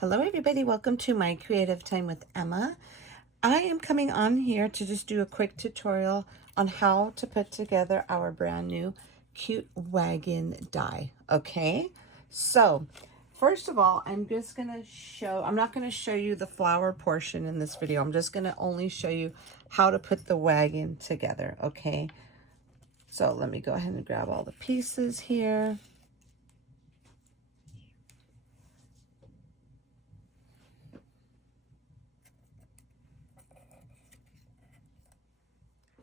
Hello everybody, welcome to my creative time with Emma. I am coming on here to just do a quick tutorial on how to put together our brand new cute wagon die. Okay, so first of all, I'm not going to show you the flower portion in this video. I'm just going to only show you how to put the wagon together. Okay, so let me go ahead and grab all the pieces here.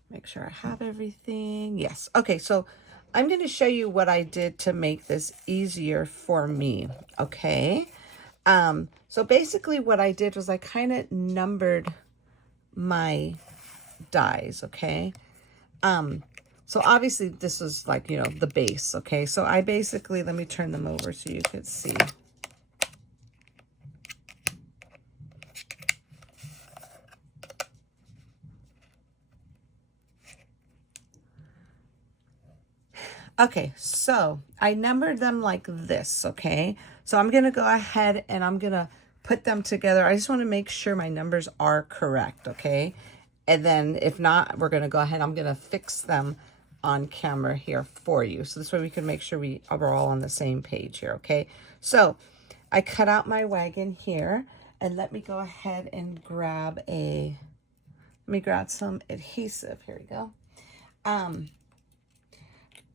Make sure I have everything. Yes. Okay, so I'm going to show you what I did to make this easier for me. Okay. So basically what I did was I kind of numbered my dies. Okay. So obviously this is like, you know, the base. Okay. So I basically, let me turn them over so you could see. Okay, so I numbered them like this, okay? So I'm going to go ahead and I'm going to put them together. I just want to make sure my numbers are correct, okay? And then if not, we're going to go ahead. I'm going to fix them on camera here for you. So this way we can make sure we're all on the same page here, okay? So I cut out my wagon here, and let me go ahead and grab some adhesive. Here we go.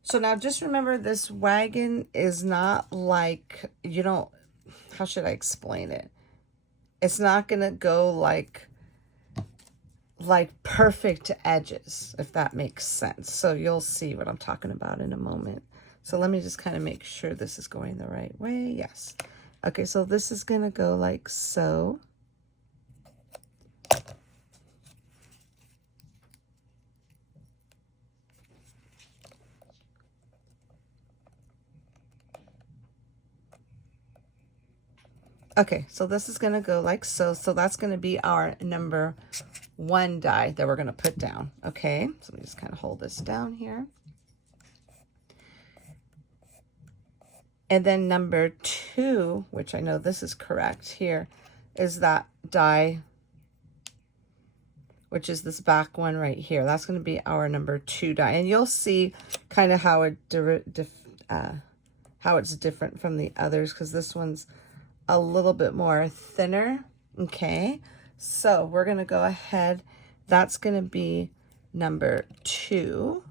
So now just remember, this wagon is not like, how should I explain it? It's not going to go like perfect edges, if that makes sense. So you'll see what I'm talking about in a moment. So let me just kind of make sure this is going the right way. Yes. Okay, so this is going to go like so. Okay, so this is going to go like so. So that's going to be our number 1 die that we're going to put down. Okay, so let me just kind of hold this down here. And then number 2, which I know this is correct here, is that die, which is this back one right here. That's going to be our number 2 die. And you'll see kind of how it's different from the others, because this one's a little bit more thinner. Okay, so we're going to go ahead. That's going to be number 2.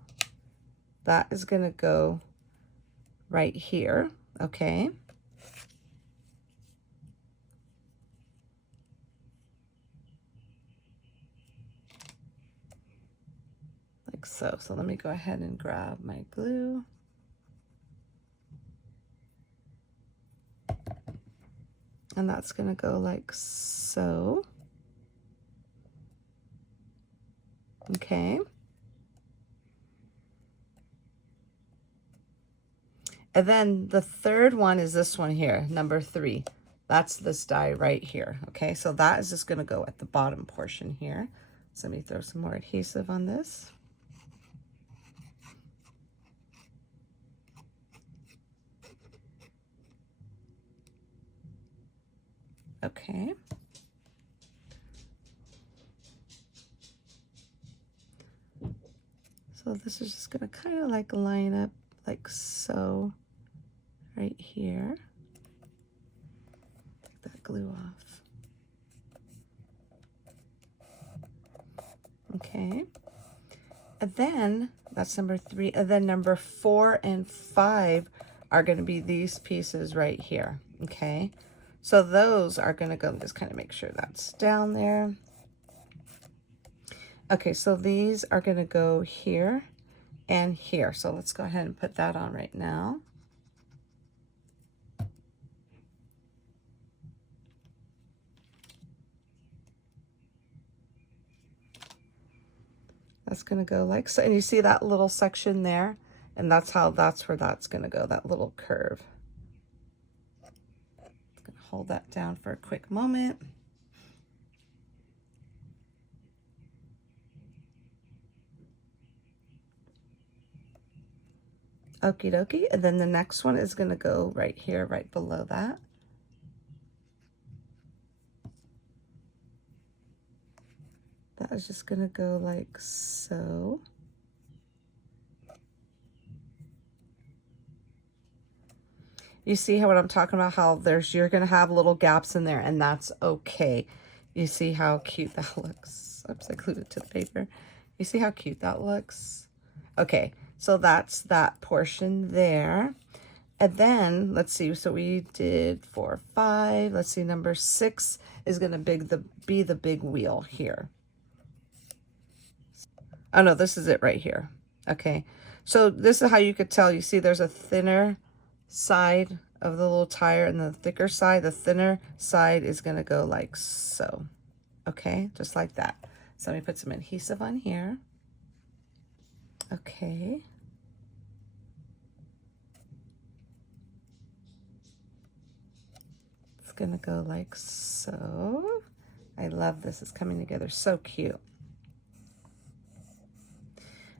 That is going to go right here. Okay. Like so. So let me go ahead and grab my glue. And that's going to go like so. Okay. And then the third one is this one here, number 3. That's this die right here. Okay, so that is just going to go at the bottom portion here. So let me throw some more adhesive on this. Okay. So this is just going to kind of like line up like so right here. Take that glue off. Okay. And then that's number 3. And then number 4 and 5 are going to be these pieces right here. Okay. So those are going to go, just kind of make sure that's down there. Okay, so these are going to go here and here. So let's go ahead and put that on right now. That's going to go like so. And you see that little section there? And that's where that's going to go, that little curve. I'm going to hold that down for a quick moment. Okie dokie. And then the next one is going to go right here, right below that. is just going to go like so. You see how what I'm talking about, how you're going to have little gaps in there, and that's okay. You see how cute that looks? Oops, I glued it to the paper. You see how cute that looks? Okay, so that's that portion there. And then, let's see, so we did 4, 5. Let's see, number 6 is going to be the big wheel here. Oh, no, this is it right here. Okay, so this is how you could tell. You see there's a thinner side of the little tire and the thicker side. The thinner side is going to go like so. Okay, just like that. So let me put some adhesive on here. Okay. It's going to go like so. I love this. It's coming together so cute.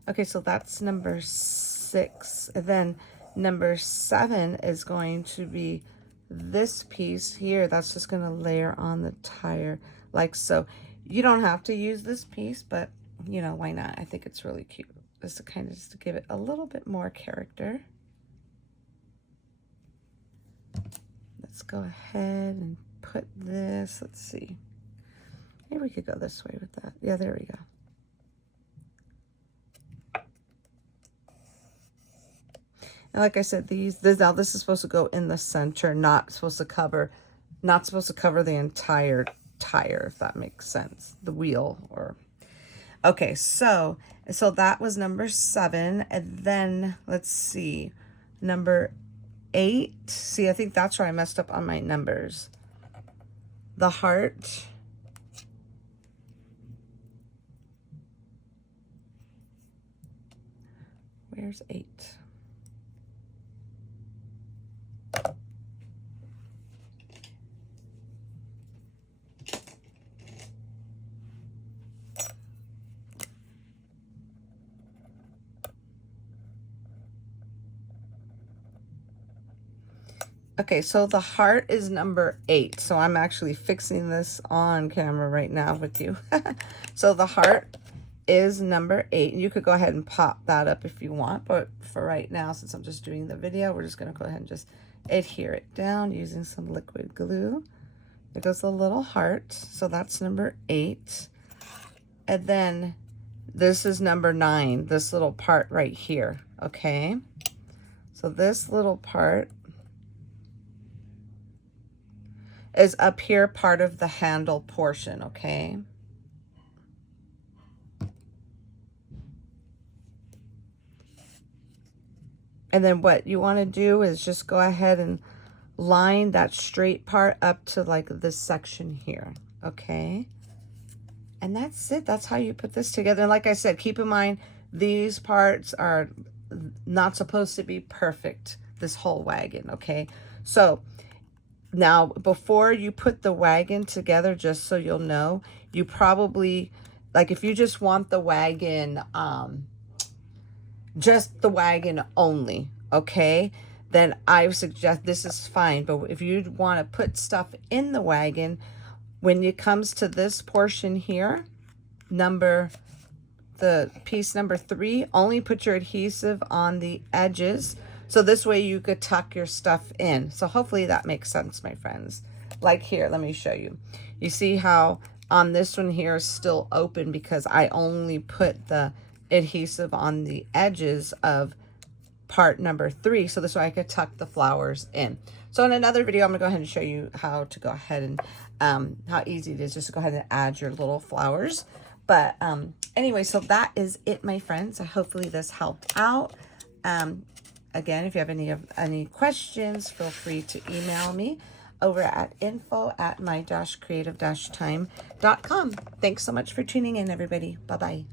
Okay, so that's number 6. And then number 7 is going to be this piece here. That's just going to layer on the tire like so. You don't have to use this piece, but you know, why not? I think it's really cute. Just to kind of just to give it a little bit more character. Let's go ahead and put this. Let's see. Maybe we could go this way with that. Yeah, there we go. And like I said, this is supposed to go in the center, not supposed to cover the entire tire, if that makes sense. The wheel or okay, so that was number 7, and then let's see, number 8. See, I think that's where I messed up on my numbers. The heart. Where's 8? Okay, so the heart is number 8. So I'm actually fixing this on camera right now with you. So the heart is number 8. You could go ahead and pop that up if you want, but for right now, since I'm just doing the video, we're just going to go ahead and just adhere it down using some liquid glue. There goes the little heart. So that's number 8. And then this is number 9, this little part right here. Okay, so this little part is up here, part of the handle portion. Okay, and then what you want to do is just go ahead and line that straight part up to like this section here. Okay, and that's it. That's how you put this together. And like I said, keep in mind these parts are not supposed to be perfect, this whole wagon. Okay, so now, before you put the wagon together, just so you'll know, you probably, like if you just want the wagon, just the wagon only, okay, then I suggest this is fine. But if you want to put stuff in the wagon, when it comes to this portion here, the piece number 3, only put your adhesive on the edges. So this way you could tuck your stuff in. So hopefully that makes sense, my friends. Like here, let me show you. You see how on this one here is still open because I only put the adhesive on the edges of part number 3. So this way I could tuck the flowers in. So in another video, I'm gonna go ahead and show you how to go ahead and how easy it is just to go ahead and add your little flowers. But anyway, so that is it, my friends. Hopefully this helped out. Again, if you have any questions, feel free to email me over at info@my-creative-time.com. Thanks so much for tuning in, everybody. Bye-bye.